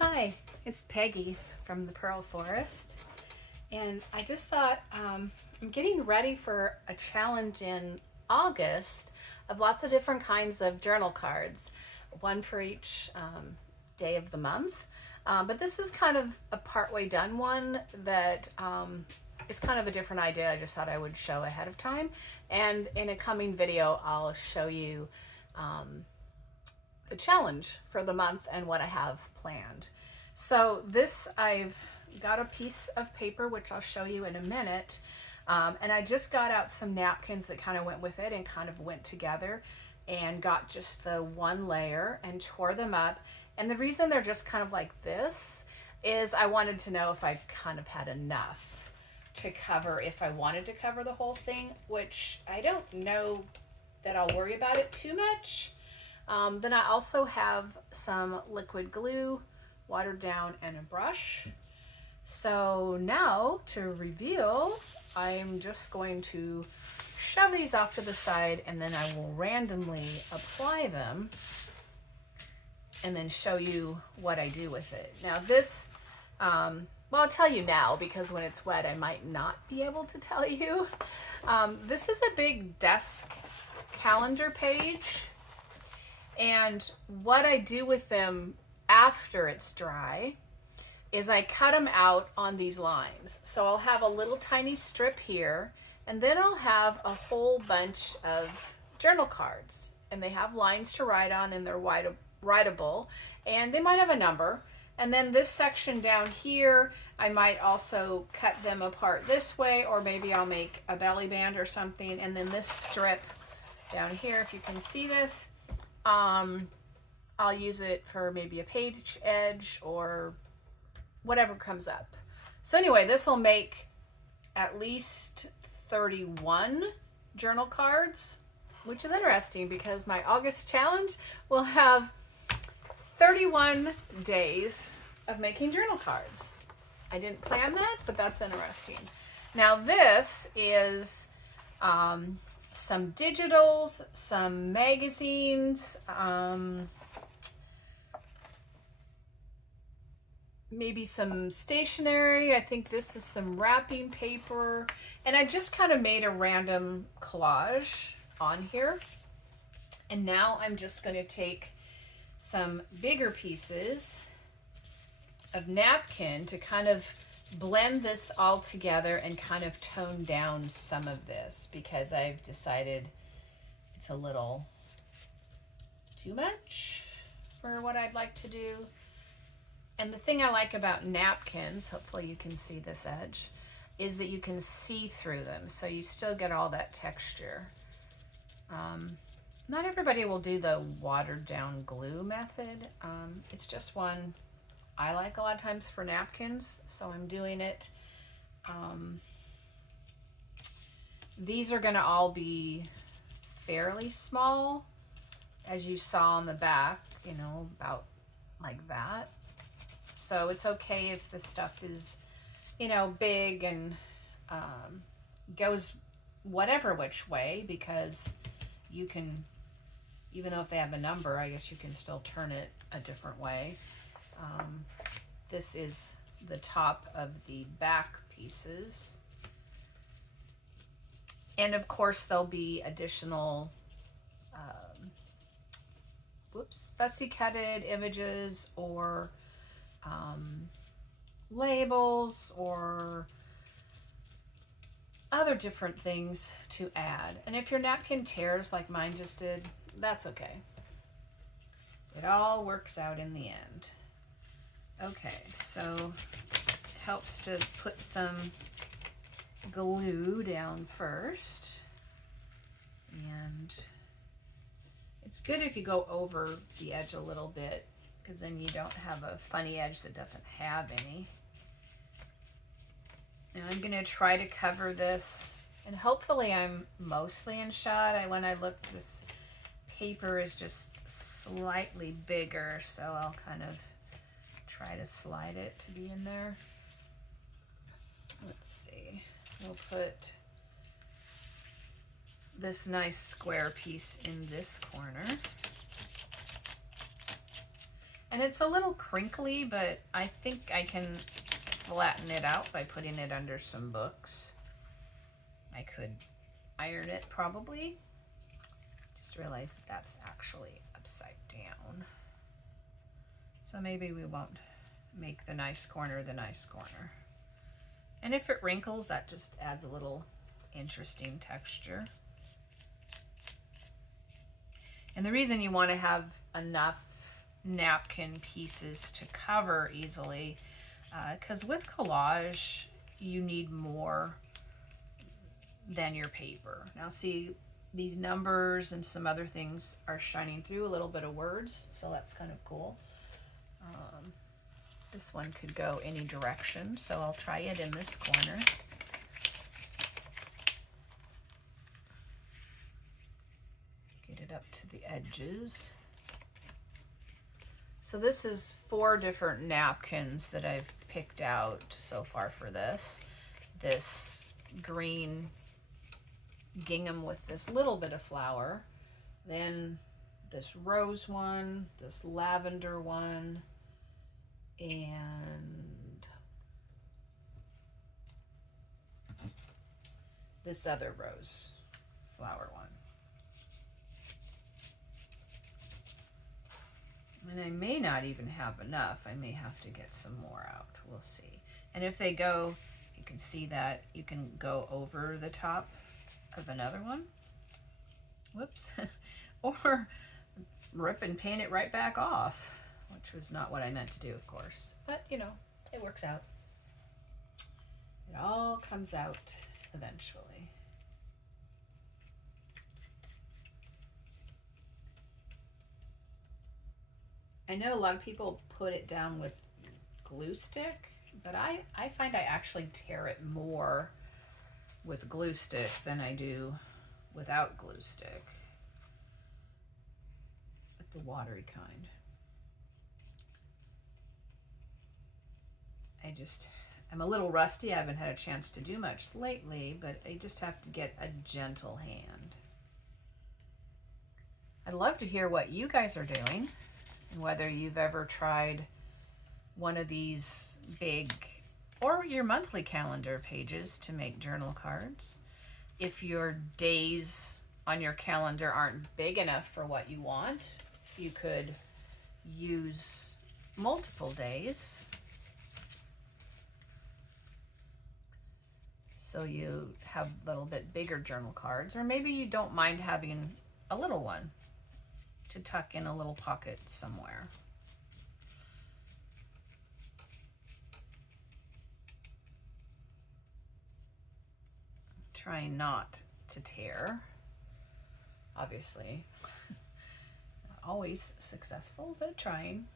Hi, it's Peggy from the Pearl Forest, and I just thought I'm getting ready for a challenge in August of lots of different kinds of journal cards, one for each day of the month. But this is kind of a partway done one that is kind of a different idea. I just thought I would show ahead of time, and in a coming video, I'll show you the challenge for the month and what I have planned. So this, I've got a piece of paper, which I'll show you in a minute. And I just got out some napkins that kind of went with it and kind of went together, and got just the one layer and tore them up. And the reason they're just kind of like this is I wanted to know if I kind of had enough to cover, if I wanted to cover the whole thing, which I don't know that I'll worry about it too much. Then I also have some liquid glue, watered down, and a brush. So now to reveal, I'm just going to shove these off to the side, and then I will randomly apply them and then show you what I do with it. Now this, well, I'll tell you now because when it's wet, I might not be able to tell you. This is a big desk calendar page. And what I do with them after it's dry is I cut them out on these lines. So I'll have a little tiny strip here, and then I'll have a whole bunch of journal cards, and they have lines to write on, and they're writable, and they might have a number. And then this section down here, I might also cut them apart this way, or maybe I'll make a belly band or something. And then this strip down here, if you can see this, I'll use it for maybe a page edge or whatever comes up. So anyway, this will make at least 31 journal cards, which is interesting because my August challenge will have 31 days of making journal cards. I didn't plan that, but that's interesting. Now this is some digitals, some magazines, maybe some stationery. I think this is some wrapping paper. And I just kind of made a random collage on here. And now I'm just going to take some bigger pieces of napkin to kind of blend this all together and kind of tone down some of this because I've decided it's a little too much for what I'd like to do. And the thing I like about napkins, hopefully you can see this edge, is that you can see through them, so you still get all that texture. Not everybody will do the watered down glue method. It's just one I like a lot of times for napkins, so I'm doing it. These are gonna all be fairly small, as you saw on the back, you know, about like that. So it's okay if the stuff is, you know, big and goes whatever which way, because you can, even though if they have a number, I guess you can still turn it a different way. This is the top of the back pieces. And of course there'll be additional fussy cutted images or labels or other different things to add. And if your napkin tears like mine just did, that's okay. It all works out in the end. Okay, so it helps to put some glue down first. And it's good if you go over the edge a little bit, because then you don't have a funny edge that doesn't have any. Now I'm gonna try to cover this, and hopefully I'm mostly in shot. When I looked, this paper is just slightly bigger, so I'll kind of try to slide it to be in there. Let's see, we'll put this nice square piece in this corner. And it's a little crinkly, but I think I can flatten it out by putting it under some books. I could iron it probably. Just realized that that's actually upside down. So maybe we won't make the nice corner the nice corner. And if it wrinkles, that just adds a little interesting texture. And the reason you want to have enough napkin pieces to cover easily, because with collage, you need more than your paper. Now see, these numbers and some other things are shining through, a little bit of words, so that's kind of cool. This one could go any direction, so I'll try it in this corner. Get it up to the edges. So this is 4 different napkins that I've picked out so far for this. This green gingham with this little bit of flower, then this rose one, this lavender one, and this other rose flower one. And I may not even have enough. I may have to get some more out. We'll see. And if they go, you can see that you can go over the top of another one. Whoops. Or rip and paint it right back off, which was not what I meant to do, of course. But, you know, it works out. It all comes out eventually. I know a lot of people put it down with glue stick, but I find I actually tear it more with glue stick than I do without glue stick. With the watery kind. I'm a little rusty. I haven't had a chance to do much lately, but I just have to get a gentle hand. I'd love to hear what you guys are doing, and whether you've ever tried one of these big or your monthly calendar pages to make journal cards. If your days on your calendar aren't big enough for what you want, you could use multiple days. So you have a little bit bigger journal cards, or maybe you don't mind having a little one to tuck in a little pocket somewhere. Trying not to tear, obviously. Not always successful, but trying.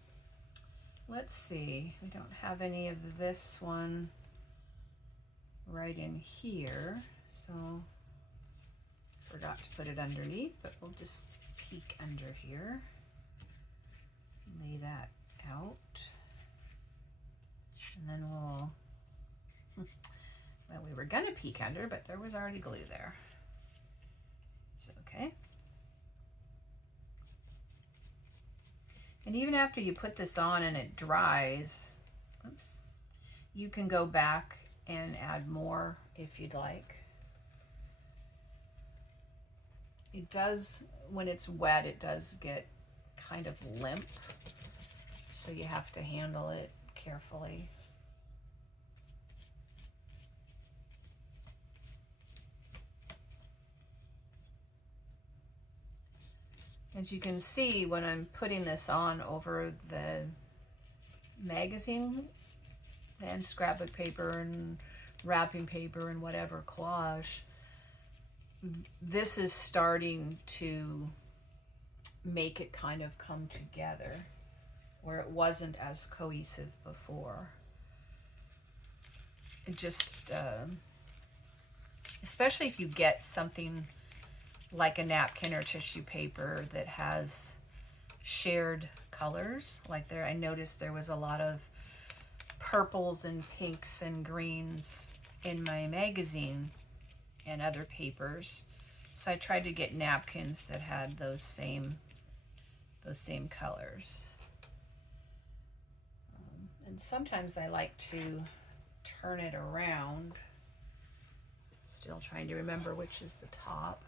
Let's see, we don't have any of this one right in here, so forgot to put it underneath, but we'll just peek under here, lay that out, and then we'll, well, we were gonna peek under, but there was already glue there, so okay. And even after you put this on and it dries, oops, you can go back and add more if you'd like. It does, when it's wet, it does get kind of limp, so you have to handle it carefully. As you can see, when I'm putting this on over the magazine and scrapbook paper and wrapping paper and whatever collage, this is starting to make it kind of come together where it wasn't as cohesive before. It just, especially if you get something like a napkin or tissue paper that has shared colors, like there, I noticed there was a lot of purples and pinks and greens in my magazine and other papers, so I tried to get napkins that had those same colors. And sometimes I like to turn it around. Still trying to remember which is the top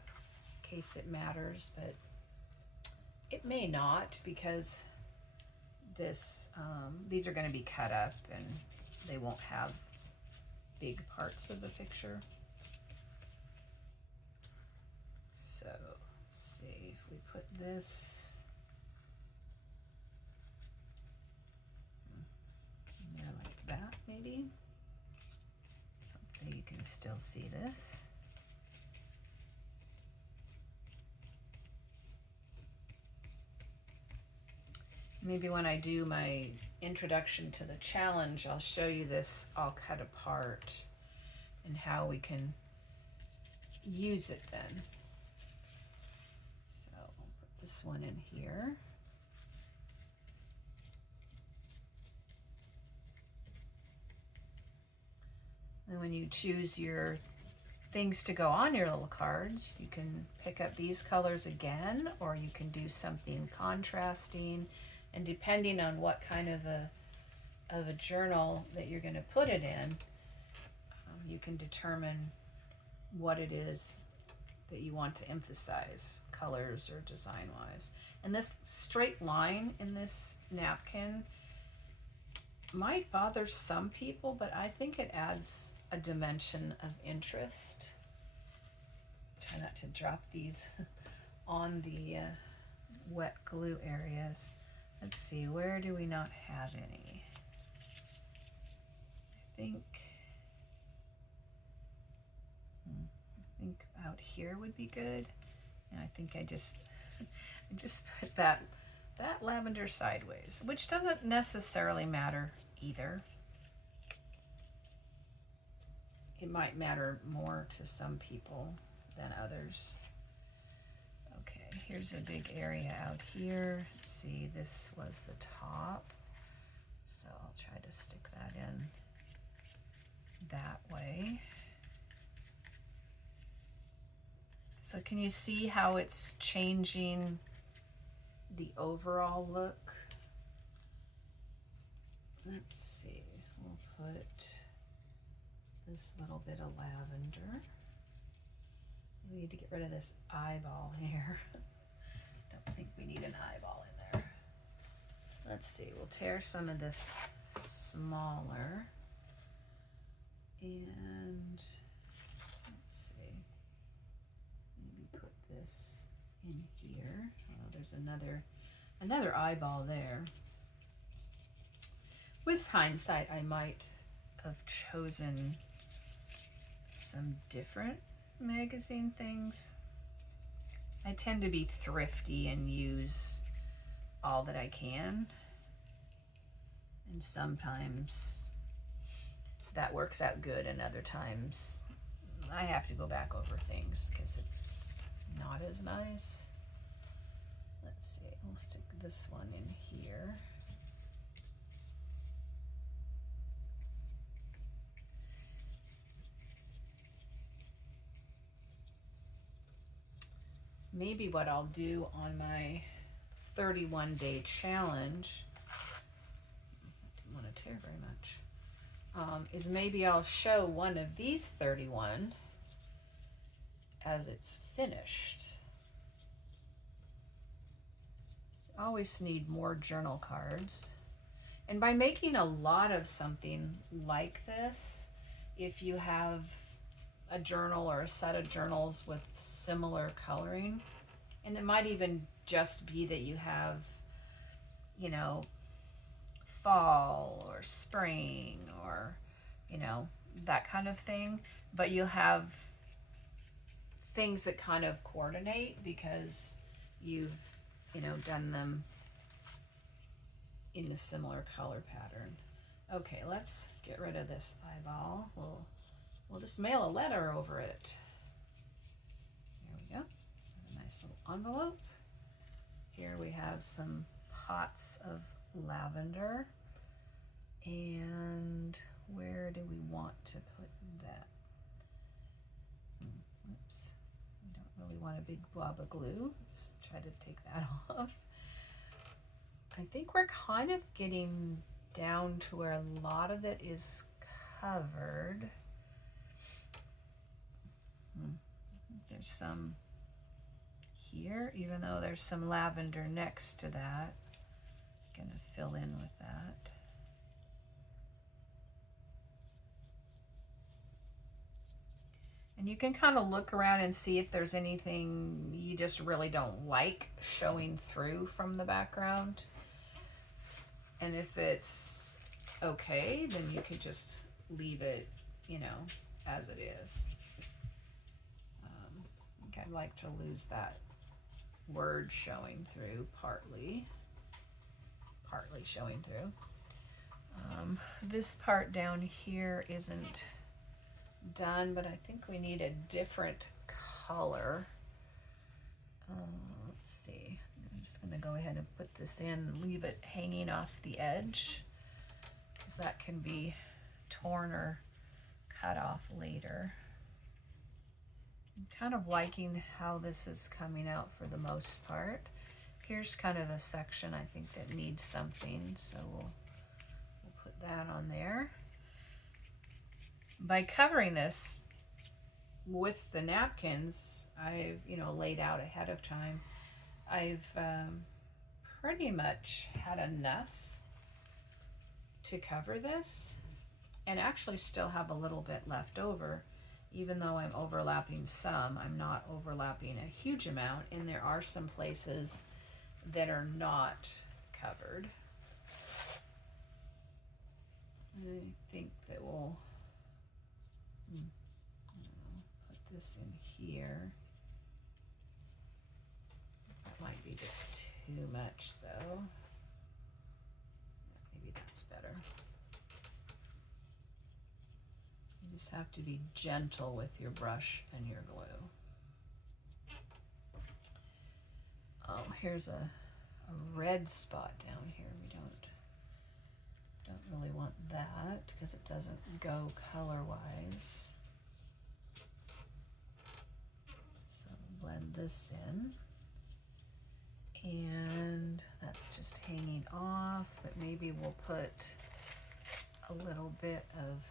in case it matters, but it may not because these are going to be cut up and they won't have big parts of the picture. So let's see if we put this in there like that, maybe. Hopefully you can still see this. Maybe when I do my introduction to the challenge, I'll show you this all cut apart and how we can use it then. So I'll put this one in here. And when you choose your things to go on your little cards, you can pick up these colors again, or you can do something contrasting. And depending on what kind of a journal that you're going to put it in, you can determine what it is that you want to emphasize, colors or design-wise. And this straight line in this napkin might bother some people, but I think it adds a dimension of interest. Try not to drop these on the wet glue areas. Let's see, where do we not have any? I think out here would be good. And I think I just put that lavender sideways, which doesn't necessarily matter either. It might matter more to some people than others. Okay, here's a big area out here. See, this was the top. So I'll try to stick that in that way. So can you see how it's changing the overall look? Let's see, we'll put this little bit of lavender. We need to get rid of this eyeball here. Don't think we need an eyeball in there. Let's see, we'll tear some of this smaller. And let's see, maybe put this in here. Oh, there's another eyeball there. With hindsight, I might have chosen some different magazine things. I tend to be thrifty and use all that I can. And sometimes that works out good, and other times I have to go back over things because it's not as nice. Let's see, we'll stick this one in here. Maybe what I'll do on my 31-day challenge, I didn't want to tear very much, is maybe I'll show one of these 31 as it's finished. I always need more journal cards. And by making a lot of something like this, if you have a journal or a set of journals with similar coloring, and it might even just be that you have, you know, fall or spring or, you know, that kind of thing, but you'll have things that kind of coordinate because you've, you know, done them in a similar color pattern. Okay, let's get rid of this eyeball. We'll just mail a letter over it. There we go. A nice little envelope. Here we have some pots of lavender. And where do we want to put that? Oops. We don't really want a big blob of glue. Let's try to take that off. I think we're kind of getting down to where a lot of it is covered. There's some here, even though there's some lavender next to that. I'm gonna fill in with that. And you can kind of look around and see if there's anything you just really don't like showing through from the background. And if it's okay, then you could just leave it, you know, as it is. I think I'd like to lose that word showing through, partly showing through. This part down here isn't done, but I think we need a different color. Let's see. I'm just going to go ahead and put this in and leave it hanging off the edge, because that can be torn or cut off later. I'm kind of liking how this is coming out for the most part. Here's kind of a section I think that needs something, so we'll put that on there. By covering this with the napkins I've, you know, laid out ahead of time, I've pretty much had enough to cover this, and actually still have a little bit left over. Even though I'm overlapping some, I'm not overlapping a huge amount, and there are some places that are not covered. I think that we'll put this in here. That might be just too much though. Maybe that's better. You just have to be gentle with your brush and your glue. Oh, here's a red spot down here. We don't really want that because it doesn't go color-wise. So blend this in. And that's just hanging off, but maybe we'll put a little bit of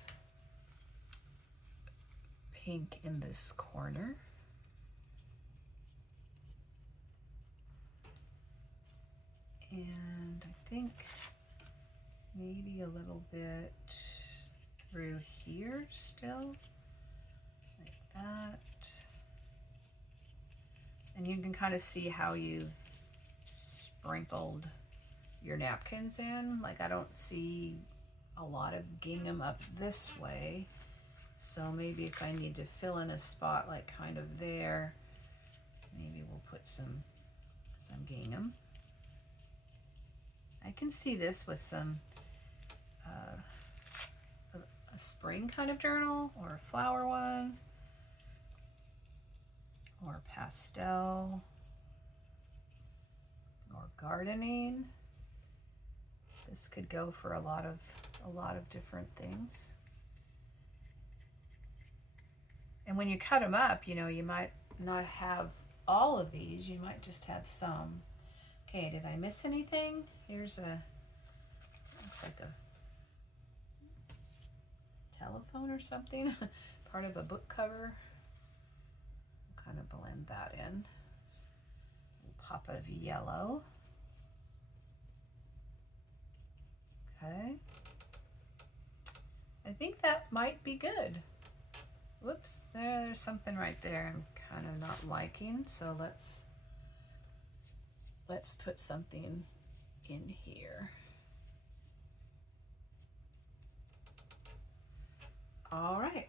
pink in this corner. And I think maybe a little bit through here still, like that. And you can kind of see how you've sprinkled your napkins in. Like, I don't see a lot of gingham up this way. So maybe if I need to fill in a spot like kind of there, maybe we'll put some gingham. I can see this with some a spring kind of journal, or a flower one, or pastel, or gardening. This could go for a lot of different things. And when you cut them up, you know, you might not have all of these, you might just have some. Okay, did I miss anything? Here's looks like a telephone or something, part of a book cover. I'll kind of blend that in. A pop of yellow. Okay. I think that might be good. Whoops, there's something right there I'm kind of not liking, so let's put something in here. All right,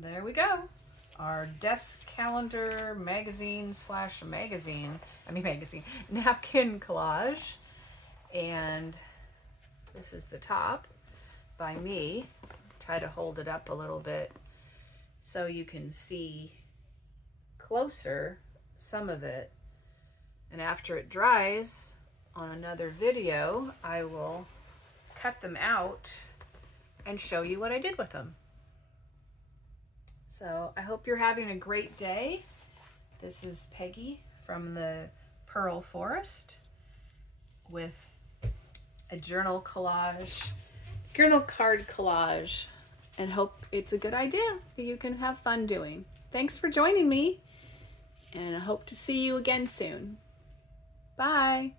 there we go. Our desk calendar magazine napkin collage. And this is the top by me. Try to hold it up a little bit so you can see closer some of it. And after it dries on another video, I will cut them out and show you what I did with them. So I hope you're having a great day. This is Peggy from the Pearl Forest with a journal collage, journal card collage, and hope it's a good idea that you can have fun doing. Thanks for joining me, and I hope to see you again soon. Bye.